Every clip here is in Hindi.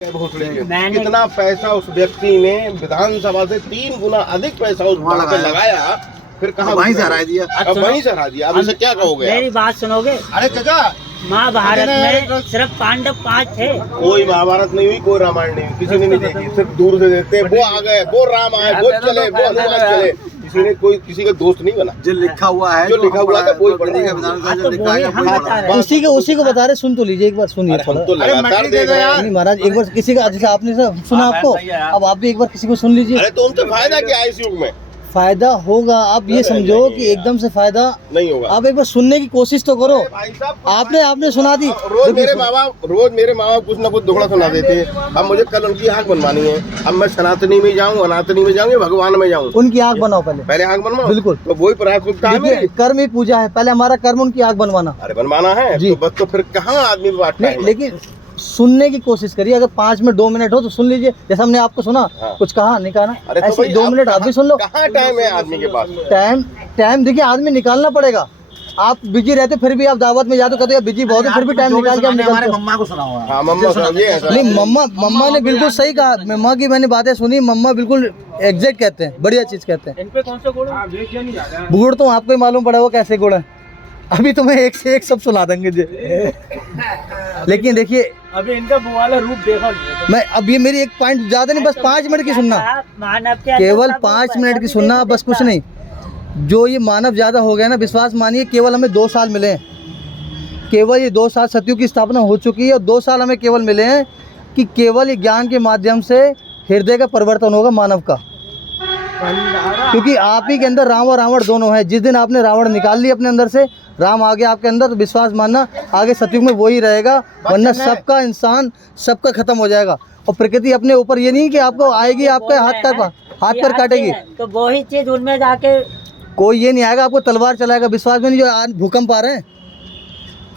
कितना पैसा उस व्यक्ति ने विधानसभा से 3 गुना अधिक पैसा उस वहाँ पे लगाया, फिर कहाँ वहीं से हरा दिया। अब वहीं से हरा दिया। अब इसे क्या कहोगे? मेरी बात सुनोगे? अरे चाचा, महाभारत में सिर्फ पांडव 5 थे। कोई महाभारत नहीं हुई, कोई रामायण नहीं हुई, किसी ने नहीं देखी। सिर्फ दूर से देखते वो आ गए, वो राम आए, वो चले, वो हनुमान चले। किसी ने कोई किसी का दोस्त नहीं बना। जो लिखा हुआ है, जो लिखा हुआ है वही उसी को बता रहे। सुन तो लीजिए, एक बार सुनिए थोड़ा। तो लगातार देख रहे हैं। नहीं महाराज, एक बार किसी का, जैसे आपने सुना आपको, अब आप भी एक बार किसी को सुन लीजिए। अरे तो उनसे फायदा क्या है इस युग में? फायदा होगा, आप ये समझो कि एकदम से फायदा नहीं होगा। आप एक बार सुनने की कोशिश तो करो। आपने सुना दी। रोज मेरे माँ बाप कुछ ना कुछ दुखड़ा सुना देते हैं। अब मुझे कल उनकी आँख बनवानी है। अब मैं सनातनी में जाऊँ, अनातनी में जाऊँ, भगवान में जाऊँ, उनकी आँख बनाओ पहले आँख बनवाओ। बिल्कुल, तो वही प्राथमिकता है मेरी। कर्म ही पूजा है, पहले हमारा कर्म उनकी आँख बनवाना। अरे बनवाना है तो बस, तो फिर कहाँ आदमी बांटता है? लेकिन सुनने की कोशिश करिए। अगर 5 मिनट 2 मिनट हो तो सुन लीजिए। जैसे हमने आपको सुना, कुछ कहा नहीं कहा ना, अरे ऐसे 2 मिनट आप भी सुन लो। कहाँ टाइम है आदमी के पास? टाइम देखिए, आदमी निकालना पड़ेगा। आप बिजी रहते फिर भी, आप दावत में जाते कहते हैं बिजी बहुत है, फिर भी टाइम निकाल के आप निकलते हो। मम्मा को सुना हुआ। हाँ, मम्मा समझिए। नहीं, मम्मा ने बिल्कुल सही कहा। मम्मा की मैंने बातें सुनी, मम्मा बिल्कुल एग्जैक्ट कहते हैं, बढ़िया चीज कहते हैं। इन पे कौन सा गुण? गुड़ तो आपको ही मालूम पड़ा वो कैसे गुड़ है। अभी तुम्हें एक से एक सब सुना देंगे जी। लेकिन देखिए, अभी इनका वो वाला रूप देखा मैं अब ये मेरी एक पॉइंट ज्यादा नहीं, बस 5 मिनट की सुनना, केवल 5 मिनट की सुनना, बस कुछ नहीं। जो ये मानव ज्यादा हो गया ना, विश्वास मानिए, केवल हमें 2 साल मिले हैं। केवल ये 2 साल, सतयुग की स्थापना हो चुकी है और 2 साल हमें केवल मिले हैं कि केवल ये ज्ञान के माध्यम से हृदय का परिवर्तन होगा मानव का। क्योंकि आप ही के अंदर राम और रावण दोनों है। जिस दिन आपने रावण निकाल लिया अपने अंदर से, राम आ गया आपके अंदर, तो विश्वास मानना आगे सतयुग में वही रहेगा, वरना सबका इंसान सबका खत्म हो जाएगा। और प्रकृति अपने ऊपर ये नहीं कि आपको आएगी, आपका हाथ पर काटेगी, तो वही चीज उनमें जाके कोई ये नहीं आएगा आपको तलवार चलाएगा। विश्वास में नहीं, जो आज भूकंप आ रहे हैं,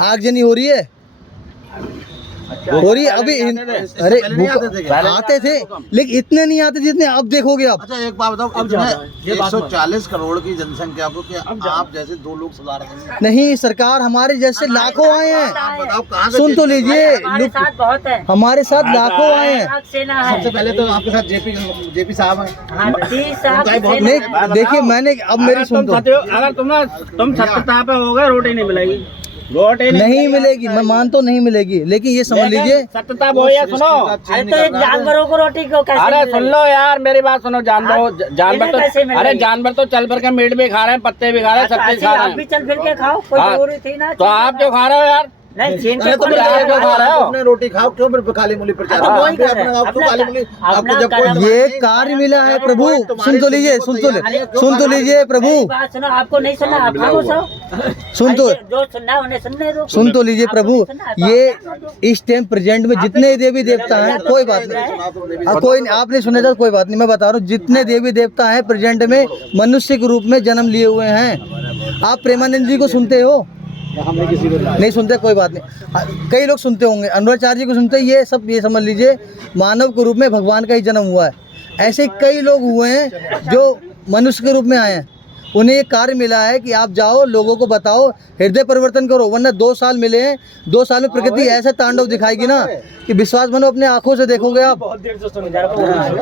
आगजनी हो रही है अभी। अरे आते थे, लेकिन इतने नहीं आते जितने अब देखोगे आप। अच्छा एक बात बताओ, अब 140 करोड़ की जनसंख्या को क्या आप जैसे 2 लोग सुधार देंगे? नहीं, सरकार हमारे जैसे लाखों आए हैं। बताओ कहाँ से? सुन तो लीजिए, बहुत है, हमारे साथ लाखों आए हैं। सबसे पहले तो आपके साथ जेपी साहब हैं। नहीं देखिए, मैंने अब मेरी सुन तो, अगर तुम सत्ता पे हो गए, रोटी नहीं मिलेगी। नहीं मिलेगी, मैं मानता हूँ नहीं मिलेगी, लेकिन ये समझ लीजिए सत्ता वो है। सुनो, अरे तो एक जानवरों को रोटी क्यों कैसे? अरे सुन लो यार, मेरी बात सुनो। जानवर तो, अरे जानवर तो चल फिर के मीट भी खा रहे हैं, पत्ते भी खा रहे हैं, सब चीज खा रहे हैं। भी चल फिर के खाओ, कोई जरूरी थी ना। तो आप जो खा रहे हो यार, नहीं छीन के तो खा रहे हो अपने रोटी खाओ, क्यों फिर काली मूली प्रचार? ये कार्य मिला है प्रभु। सुन तो लीजिए प्रभु, सुनो। आपको नहीं सुनना, आप खामोश हो। जो सुनना उन्हें सुनने दो। सुन तो लीजिए प्रभु, ये इस टाइम प्रेजेंट में जितने देवी देवता हैं, कोई बात नहीं, कोई आपने सुने तो कोई बात नहीं, मैं बता रहा हूँ, जितने देवी देवता हैं प्रेजेंट में मनुष्य के रूप में जन्म लिए हुए हैं। आप प्रेमानंद जी को सुनते हो? नहीं सुनते, कोई बात नहीं। कई लोग सुनते होंगे, अनुराचार्य जी को सुनते। ये सब ये समझ लीजिए मानव के रूप में भगवान का ही जन्म हुआ है। ऐसे कई लोग हुए हैं जो मनुष्य के रूप में आए हैं। उन्हें ये कार्य मिला है कि आप जाओ, लोगों को बताओ, हृदय परिवर्तन करो, वरना 2 साल मिले हैं। 2 साल में प्रकृति ऐसा तांडव दिखाएगी ना कि विश्वास मानो, अपने आंखों से देखोगे आप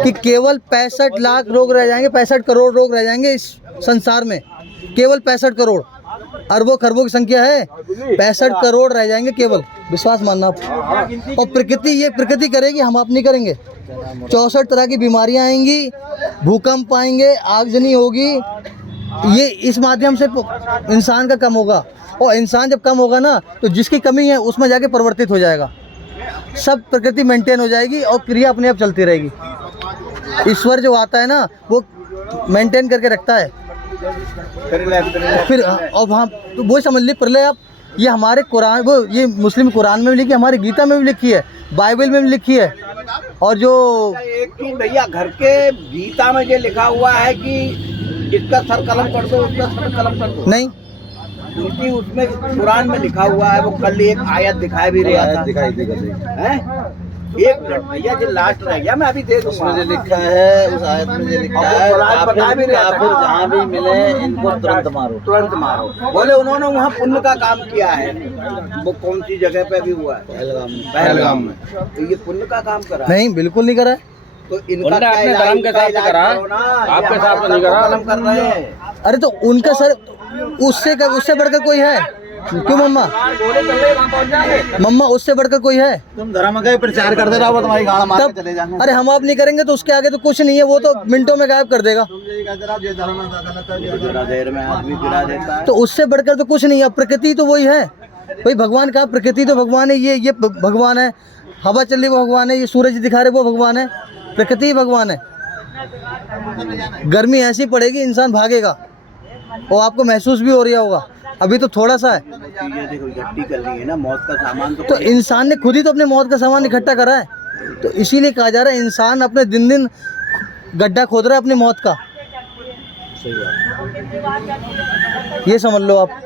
कि केवल 65 लाख लोग रह जाएंगे, 65 करोड़ लोग रह जाएंगे इस संसार में। केवल 65 करोड़, अरबों खरबों की संख्या है, 65 करोड़ रह जाएंगे केवल। विश्वास मानना आप। और प्रकृति करेगी, हम आप नहीं करेंगे। 64 तरह की बीमारियां आएंगी, भूकंप आएंगे, आगजनी होगी। ये इस माध्यम से इंसान का कम होगा, और इंसान जब कम होगा ना, तो जिसकी कमी है उसमें जाके परिवर्तित हो जाएगा। सब प्रकृति मेंटेन हो जाएगी और क्रिया अपने आप चलती रहेगी। ईश्वर जो आता है ना, वो मेंटेन करके रखता है। फिर अब हम तो वो समझ ली प्रलय। आप ये हमारे कुरान, वो ये मुस्लिम कुरान में भी लिखी है, हमारी गीता में भी लिखी है, बाइबल में भी लिखी है। और जो एक चीज भैया, घर के गीता में ये लिखा हुआ है कि इसका सर कलम कर दो, उसका सर कलम कर दो, नहीं, क्योंकि उसमें कुरान में लिखा हुआ है। वो कल एक आयत दिखाई भी रहा था, दिखाई एक मिनट भैया जी लास्ट रह गया, मैं अभी दे दूंगा। उसमें जो लिखा है, उस आयत में जो लिखा है, काफिर जहाँ भी मिले इनको तुरंत मारो। तुरंत मारो। बोले उन्होंने वहाँ पुण्य का काम किया है, वो कौन सी जगह पे भी हुआ है? पहलगाम में। तो ये पुण्य का काम करा है? नहीं, बिल्कुल नहीं करा है। तो इनका अपने धर्म के हिसाब से करा है, आपके हिसाब से नहीं करा। कलम कर रहे हैं। अरे तो उनका सर उससे बढ़कर कोई है? क्यों मम्मा? मम्मा उससे बढ़कर कोई है? तुम धर्म का ही प्रचार करते रहो, वो तुम्हारी गाड़ मार के चले जाएंगे। अरे हम आप नहीं करेंगे तो उसके आगे तो कुछ नहीं है, वो तो मिनटों में गायब कर देगा। जरा देर में आदमी गिरा देता है। तो उससे बढ़कर तो कुछ नहीं है। प्रकृति तो वही है भाई, भगवान का प्रकृति तो भगवान है, ये भगवान है, हवा चल रही वो भगवान है, ये सूरज दिखा रहे वो भगवान है, प्रकृति ही भगवान है। गर्मी ऐसी पड़ेगी इंसान भागेगा, और आपको महसूस भी हो रहा होगा। अभी तो थोड़ा सा है, चीजें देखो इकट्ठी कर ली है ना, मौत का सामान तो इंसान ने खुद ही तो अपने मौत का सामान इकट्ठा करा है। तो इसीलिए कहा जा रहा है इंसान अपने दिन दिन गड्ढा खोद रहा है अपनी मौत का। ये समझ लो आप।